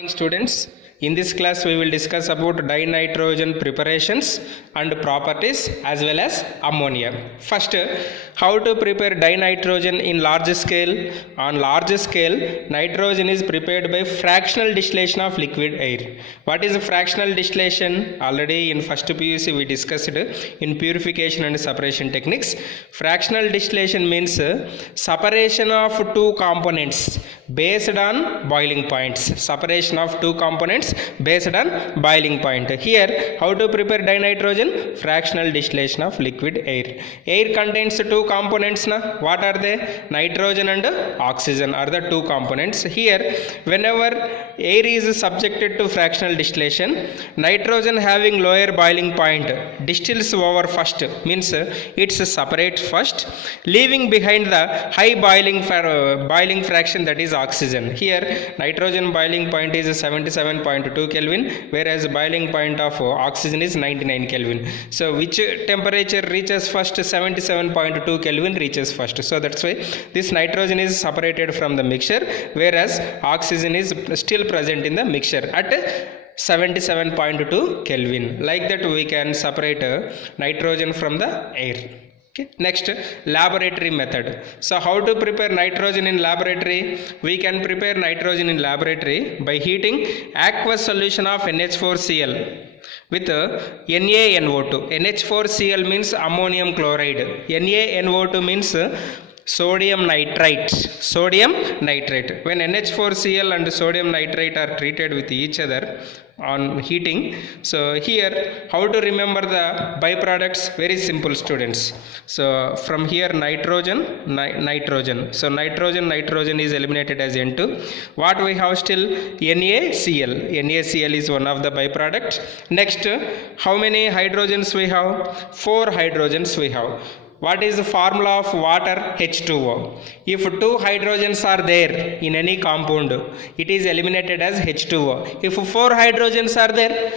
Morning students. In this class we will discuss about dinitrogen preparations and properties as well as ammonia. First, how to prepare dinitrogen in large scale. On large scale, nitrogen is prepared by fractional distillation of liquid air. What is fractional distillation? Already in first PUC we discussed in purification and separation techniques. Fractional distillation means separation of two components based on boiling points. Separation of two components based on boiling point. Here, how to prepare dinitrogen? Fractional distillation of liquid air. Air contains two components. What are they? Nitrogen and oxygen are the two components. Here, whenever air is subjected to fractional distillation, nitrogen having lower boiling point distills over first, means it's separate first, leaving behind the high boiling fraction, that is oxygen. Here, nitrogen boiling point is 77.2 Kelvin, whereas boiling point of oxygen is 99 Kelvin. So which temperature reaches first? 77.2 Kelvin reaches first. So that's why this nitrogen is separated from the mixture, whereas oxygen is still present in the mixture at 77.2 Kelvin. Like that we can separate nitrogen from the air. Okay. Next, laboratory method. So how to prepare nitrogen in laboratory? We can prepare nitrogen in laboratory by heating aqueous solution of NH4Cl with NaNO2. NH4Cl means ammonium chloride. NaNO2 means sodium nitrite. When NH4Cl and sodium nitrite are treated with each other on heating, so here how to remember the byproducts? Very simple, students. So from here nitrogen, so nitrogen is eliminated as N2. What we have still? NaCl is one of the byproduct. Next, how many hydrogens we have? 4 hydrogens we have. What is the formula of water? H2O. If 2 hydrogens are there in any compound, it is eliminated as H2O. If 4 hydrogens are there,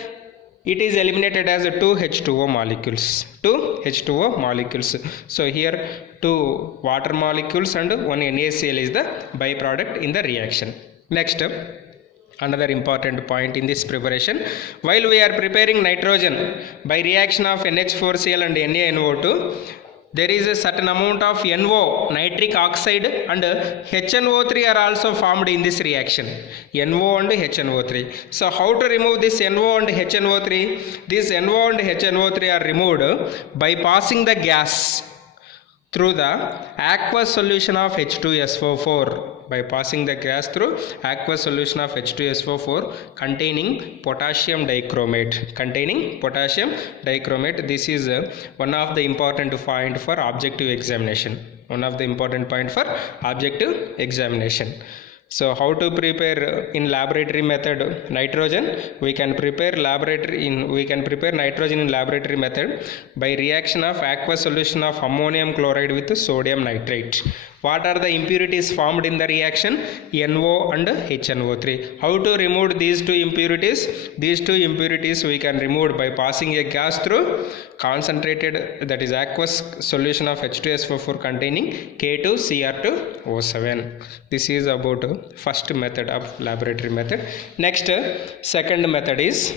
it is eliminated as 2 H2O molecules. So here 2 water molecules and 1 NaCl is the byproduct in the reaction. Next, another important point in this preparation, while we are preparing nitrogen by reaction of NH4Cl and NaNO2, there is a certain amount of NO, nitric oxide, and HNO3 are also formed in this reaction. NO and HNO3. So how to remove this NO and HNO3? This NO and HNO3 are removed by passing the gas through the aqueous solution of H2SO4. By passing the gas through aqueous solution of H2SO4 containing potassium dichromate. This is one of the important point for objective examination. So how to prepare in laboratory method nitrogen? We can prepare nitrogen in laboratory method by reaction of aqueous solution of ammonium chloride with sodium nitrate. What are the impurities formed in the reaction? NO and HNO3. How to remove these two impurities? These two impurities we can remove by passing a gas through concentrated, that is aqueous solution of H2SO4 containing K2Cr2O7. This is about first method of laboratory method. Next, second method is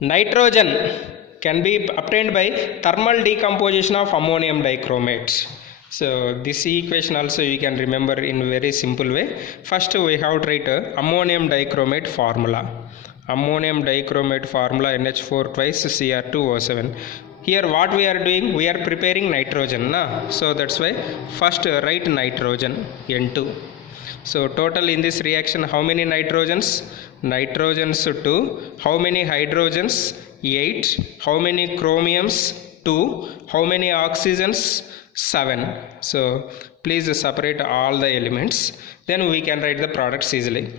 nitrogen can be obtained by thermal decomposition of ammonium dichromate. So this equation also you can remember in very simple way. First we have to write ammonium dichromate formula. NH4 twice Cr2O7. Here what we are doing? We are preparing nitrogen. So that's why first write nitrogen N2. So total in this reaction how many nitrogens? Nitrogens 2. How many hydrogens? 8. How many chromiums? 2. How many oxygens? 7. So please separate all the elements, then we can write the products easily.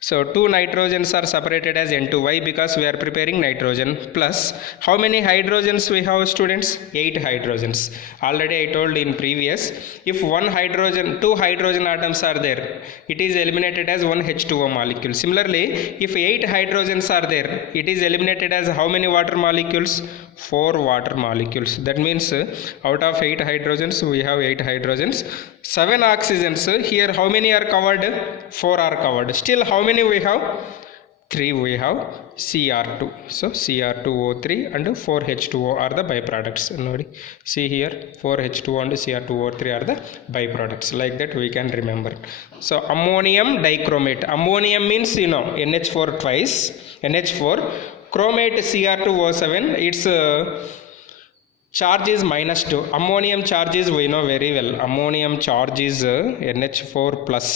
So 2 nitrogens are separated as N2. Why? Because we are preparing nitrogen. Plus how many hydrogens we have, students? 8 hydrogens. Already I told in previous, if 2 hydrogen atoms are there, it is eliminated as 1 H2O molecule. Similarly, if 8 hydrogens are there, it is eliminated as how many water molecules? 4 water molecules. That means out of 8 hydrogens we have 8 hydrogens, 7 oxygens. Here how many are covered? 4 are covered. Still how many we have? 3 we have Cr2. So Cr2O3 and 4H2O are the byproducts. See here 4H2O and Cr2O3 are the byproducts. Like that we can remember. So ammonium dichromate. Ammonium means NH4 twice. NH4. Chromate Cr2O7. Its charge is -2. Ammonium charge is we know very well. Ammonium charge is NH4 plus.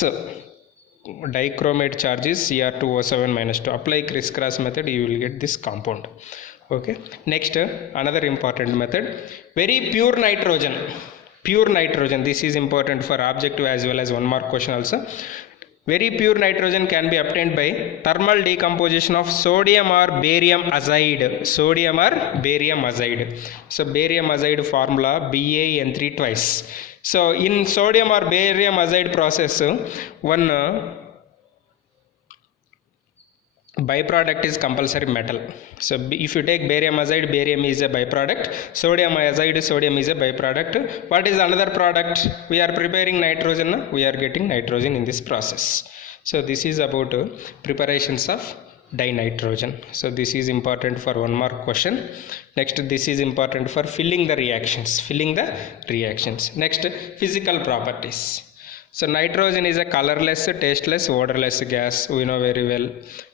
Dichromate charge is Cr2O7 -2. Apply criss-cross method, you will get this compound. Okay. Next, another important method, very pure nitrogen. Pure nitrogen. This is important for objective as well as 1 mark question also. Very pure nitrogen can be obtained by thermal decomposition of sodium or barium azide. Sodium or barium azide. So barium azide formula BaN3 twice. So in sodium or barium azide process, one byproduct is compulsory metal. So if you take barium azide, barium is a byproduct. Sodium azide, sodium is a byproduct. What is another product? We are preparing nitrogen. We are getting nitrogen in this process. So this is about preparations of dinitrogen. So this is important for 1 mark question. Next, this is important for filling the reactions. Filling the reactions. Next, physical properties. So nitrogen is a colorless, tasteless, odorless gas. We know very well.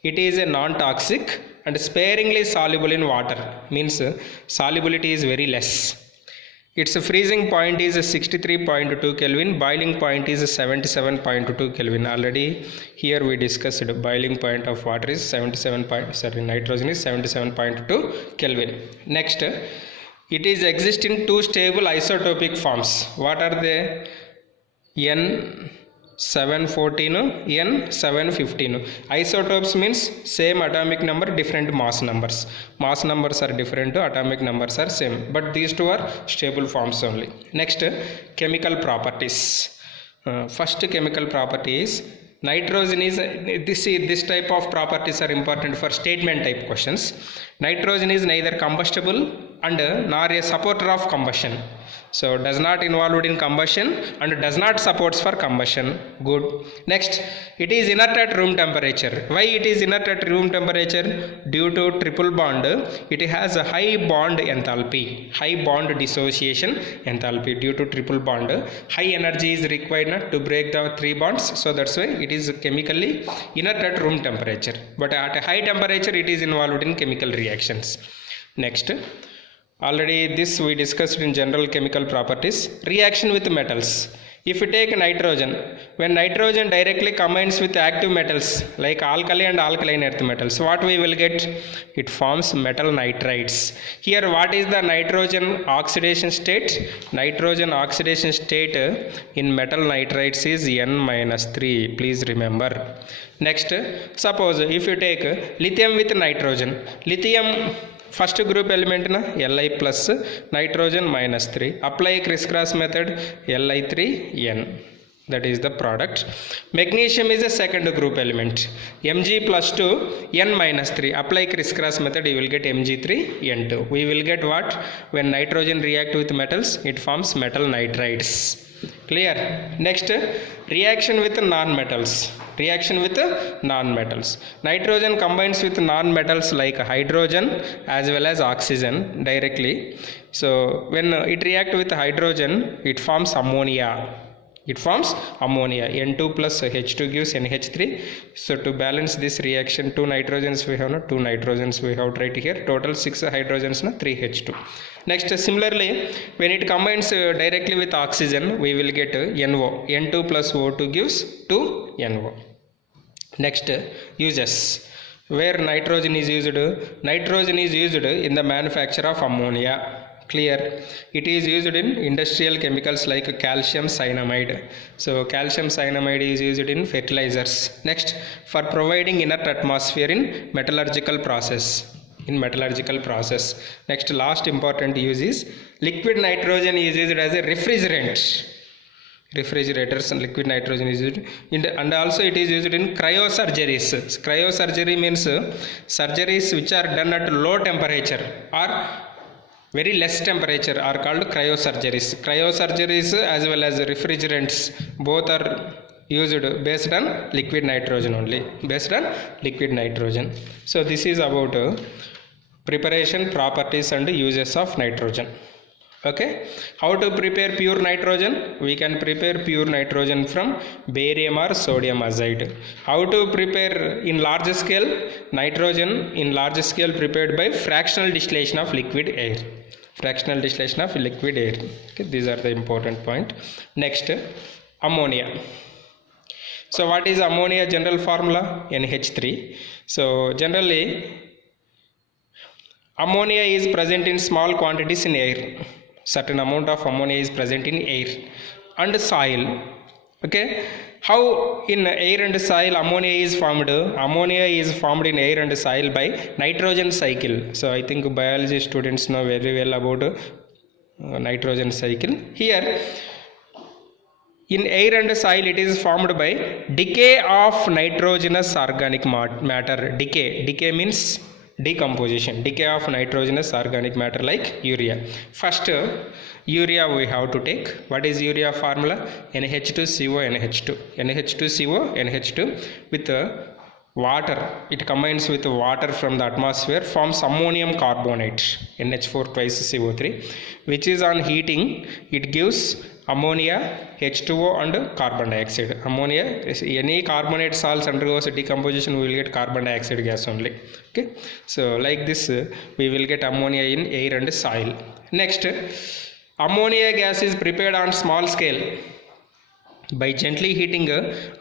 It is a non-toxic and sparingly soluble in water. Means solubility is very less. Its freezing point is 63.2 Kelvin. Boiling point is 77.2 Kelvin. Already here we discussed boiling point of water is nitrogen is 77.2 Kelvin. Next, it is exist in 2 stable isotopic forms. What are they? N714, N715. Isotopes means same atomic number, different mass numbers. Mass numbers are different, atomic numbers are same, but these two are stable forms only. Next, chemical properties. First chemical property is nitrogen is this type of properties are important for statement type questions. Nitrogen is neither combustible and nor a supporter of combustion. So does not involved in combustion and does not supports for combustion. Good. Next, it is inert at room temperature. Why it is inert at room temperature? Due to triple bond, it has a high bond enthalpy, high bond dissociation enthalpy. Due to triple bond, high energy is required to break the 3 bonds. So that's why it is chemically inert at room temperature. But at a high temperature, it is involved in chemical reactions. Next, already this we discussed in general chemical properties. Reaction with metals. If you take nitrogen, when nitrogen directly combines with active metals like alkali and alkaline earth metals, what we will get? It forms metal nitrides. Here what is the nitrogen oxidation state? Nitrogen oxidation state in metal nitrides is N-3. Please remember. Next, suppose if you take lithium with nitrogen, lithium first group element na Li plus nitrogen -3. Apply criss-cross method Li3n. That is the product. Magnesium is a second group element. Mg plus 2 N-3. Apply criss-cross method, you will get Mg3n2. We will get what? When nitrogen react with metals, it forms metal nitrides. Clear? Next, reaction with non-metals. Reaction with non-metals. Nitrogen combines with non-metals like hydrogen as well as oxygen directly. So when it reacts with hydrogen, it forms ammonia. It forms ammonia. N2 plus H2 gives NH3. So to balance this reaction, 2 nitrogens we have, 2 nitrogens we have right here. Total 6 hydrogens, 3 H2. Next, similarly, when it combines directly with oxygen, we will get NO. N2 plus O2 gives 2 NO. Next, uses. Where nitrogen is used? Nitrogen is used in the manufacture of ammonia. Clear? It is used in industrial chemicals like calcium cyanamide. So calcium cyanamide is used in fertilizers. Next, for providing inert atmosphere in metallurgical process. Next, last important use is liquid nitrogen is used as a refrigerant. Refrigerators and liquid nitrogen is used and also it is used in cryosurgeries. Cryosurgery means surgeries which are done at low temperature or very less temperature are called cryosurgeries. Cryosurgeries as well as refrigerants both are used based on liquid nitrogen only, based on liquid nitrogen. So this is about preparation, properties and uses of nitrogen. Okay, how to prepare pure nitrogen? We can prepare pure nitrogen from barium or sodium azide. How to prepare in large scale nitrogen? In large scale prepared by fractional distillation of liquid air. Fractional distillation of liquid air. Okay, these are the important point. Next, ammonia. So what is ammonia general formula? NH3. So generally ammonia is present in small quantities in air. Certain amount of ammonia is present in air and soil. Okay, how in air and soil ammonia is formed? Ammonia is formed in air and soil by nitrogen cycle. So I think biology students know very well about nitrogen cycle. Here in air and soil it is formed by decay of nitrogenous organic matter. Decay means decomposition, decay of nitrogenous organic matter like urea. First urea we have to take. What is urea formula? NH2CO NH2. NH2CO NH2 with water, it combines with water from the atmosphere, forms ammonium carbonate, NH4 twice CO3, which is on heating it gives ammonia, H2O and carbon dioxide. Ammonia, any carbonate salts undergoes decomposition, we will get carbon dioxide gas only. Okay, so like this we will get ammonia in air and soil. Next, ammonia gas is prepared on small scale by gently heating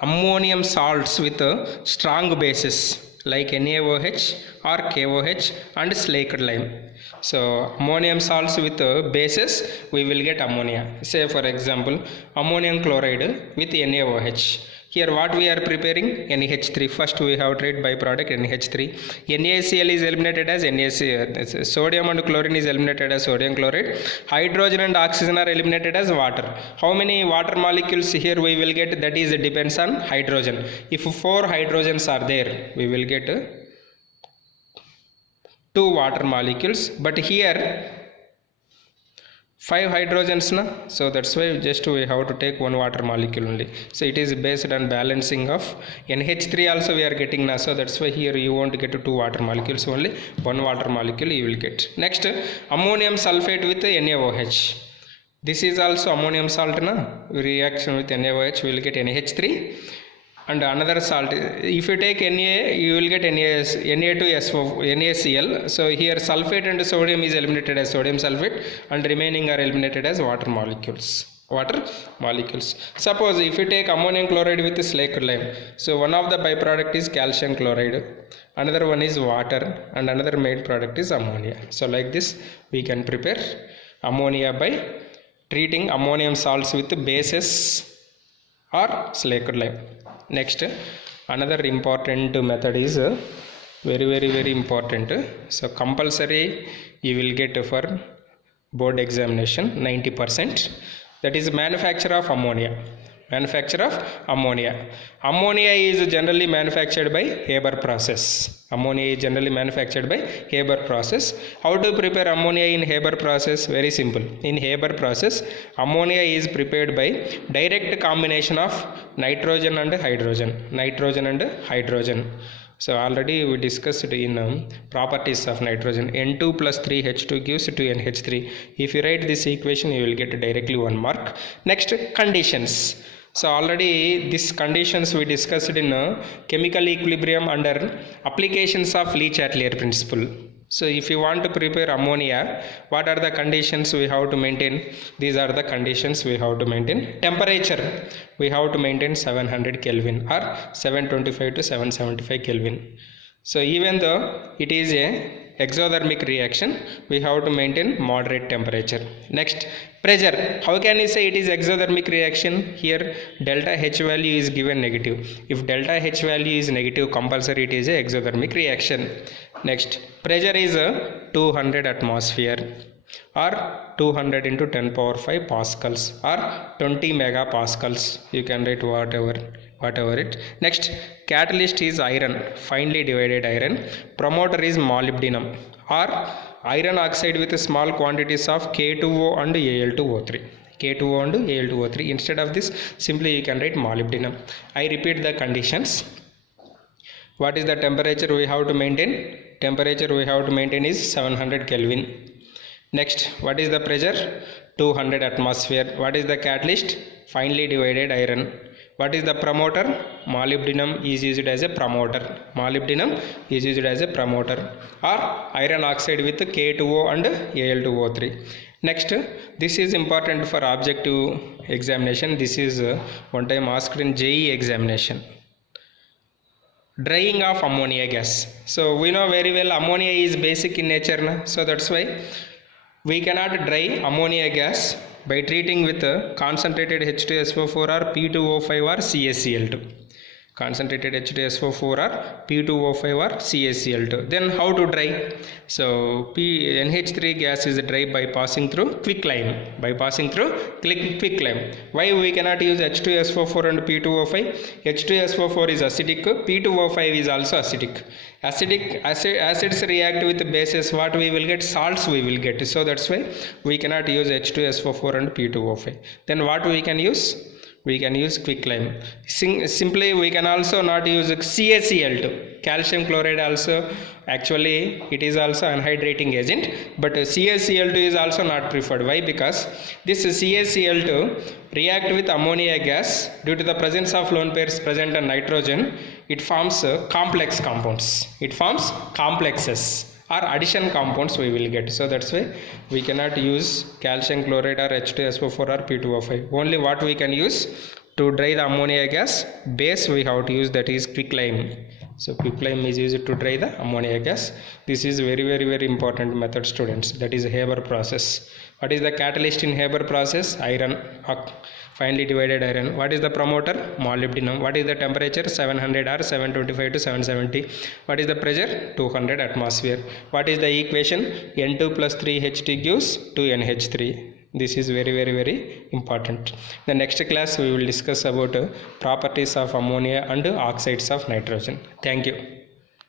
ammonium salts with strong bases like NaOH or KOH and slaked lime. So ammonium salts with bases we will get ammonia. Say for example ammonium chloride with NaOH. Here what we are preparing? NH3. First we have tried byproduct NH3. NaCl is eliminated as NaCl. Sodium and chlorine is eliminated as sodium chloride. Hydrogen and oxygen are eliminated as water. How many water molecules here we will get? That is depends on hydrogen. If 4 hydrogens are there, we will get 2 water molecules. But here 5 hydrogens na, so that's why just we have to take 1 water molecule only. So it is based on balancing of NH3 also we are getting now, so that's why here you won't get 2 water molecules, only 1 water molecule you will get. Next, ammonium sulfate with NaOH. This is also ammonium salt na, reaction with NaOH we will get NH3 and another salt. If you take Na, you will get NaCl. So here sulfate and sodium is eliminated as sodium sulfate and remaining are eliminated as water molecules. Suppose if you take ammonium chloride with slaked lime, so one of the byproduct is calcium chloride, another one is water and another main product is ammonia. So like this we can prepare ammonia by treating ammonium salts with bases or slaked lime. Next, another important method is very important. So compulsory you will get for board examination 90%. That is manufacture of ammonia. Ammonia is generally manufactured by Haber process. How to prepare ammonia in Haber process? Very simple. In Haber process, ammonia is prepared by direct combination of nitrogen and hydrogen. So already we discussed in properties of nitrogen. N2 plus 3H2 gives 2NH3. If you write this equation, you will get directly 1 mark. Next, conditions. So already these conditions we discussed in chemical equilibrium under applications of Le-Chatelier principle. So if you want to prepare ammonia, what are the conditions we have to maintain? These are the conditions we have to maintain. Temperature we have to maintain 700 Kelvin or 725 to 775 Kelvin. So even though it is a exothermic reaction, we have to maintain moderate temperature. Next, pressure. How can you say it is exothermic reaction? Here delta H value is given negative. If delta H value is negative, compulsory it is a exothermic reaction. Next, pressure is 200 atmosphere or 200 into 10 power 5 pascals or 20 megapascals. You can write whatever it. Next, catalyst is iron, finely divided iron. Promoter is molybdenum or iron oxide with small quantities of K2O and Al2O3. K2O and Al2O3. Instead of this, simply you can write molybdenum. I repeat the conditions. What is the temperature we have to maintain? Temperature we have to maintain is 700 Kelvin. Next, what is the pressure? 200 atmosphere. What is the catalyst? Finely divided iron. What is the promoter? Molybdenum is used as a promoter. Molybdenum is used as a promoter, or iron oxide with K2O and Al2O3. Next, this is important for objective examination. This is one time asked in JEE examination. Drying of ammonia gas. So we know very well ammonia is basic in nature, so that's why we cannot dry ammonia gas by treating with concentrated H2SO4 or P2O5 or CaCl2. Concentrated H2SO4 or P2O5 or CaCl2. Then how to dry? So NH3 gas is dry by passing through quicklime. By passing through quicklime. Why we cannot use H2SO4 and P2O5? H2SO4 is acidic, P2O5 is also acidic. Acids react with bases. What we will get? Salts we will get. So that's why we cannot use H2SO4 and P2O5. Then what we can use? We can use quicklime. Simply we can also not use CaCl2. Calcium chloride also, actually it is also anhydrating agent, but CaCl2 is also not preferred. Why? Because this CaCl2 react with ammonia gas. Due to the presence of lone pairs present on nitrogen, it forms complex compounds. It forms complexes or addition compounds we will get. So that's why we cannot use calcium chloride or H2SO4 or P2O5. Only what we can use to dry the ammonia gas base we have to use, that is quicklime. So quicklime is used to dry the ammonia gas. This is very important method, students. That is Haber process. What is the catalyst in Haber process? Iron, finely divided iron. What is the promoter? Molybdenum. What is the temperature? 700 or 725 to 770. What is the pressure? 200 atmosphere. What is the equation? N2 plus 3H2 gives 2NH3. This is very important. The next class we will discuss about properties of ammonia and oxides of nitrogen. Thank you.